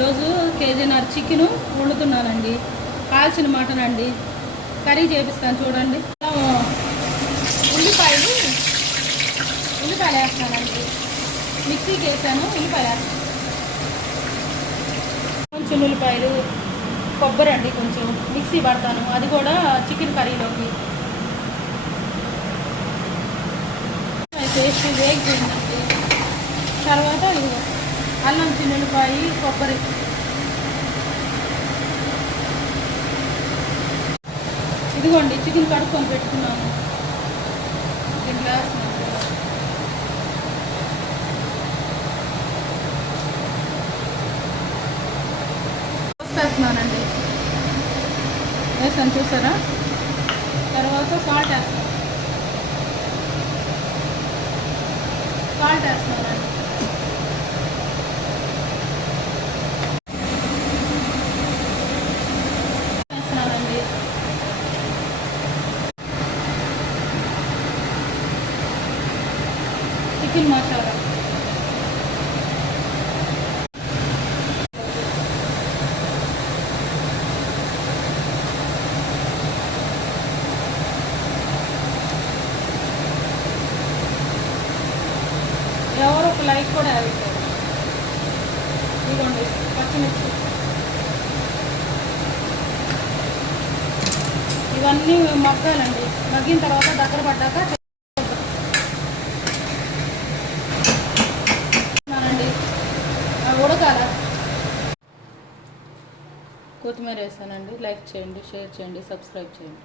ఈరోజు కేజీన్నర చికెను వండుతున్నానండి. కాల్చిన మటన్ అండి. కర్రీ చేపిస్తాను చూడండి. ఉల్లిపాయలు వేస్తానండి. మిక్సీకి వేసాను. ఉల్లిపాయలు వేస్తాను. కొంచెం ఉల్లిపాయలు, కొబ్బరి అండి కొంచెం మిక్సీ పడతాను. అది కూడా చికెన్ కర్రీలోకి పేస్ట్ వేగిపోయిందండి. తర్వాత అల్లం, చిన్నులపాయ, కొబ్బరి ఇదిగోండి చికెన్ కడుక్కొని పెట్టుకున్నాము. దీంట్లో వేస్తున్నానండి. వేసాను చూసారా. తర్వాత సాల్ట్ వేస్తానండి. చికెన్ మసాలా ఎవరు ఒక లైక్ కూడా వేస్తారు. ఇదిగోండి పచ్చిమిర్చి, ఇవన్నీ మగ్గాలండి. మగ్గిన తర్వాత దగ్గర పడ్డాక ఉడకాల. కొత్తిమీర వేసానండి. లైక్ చేయండి, షేర్ చేయండి, సబ్స్క్రైబ్ చేయండి.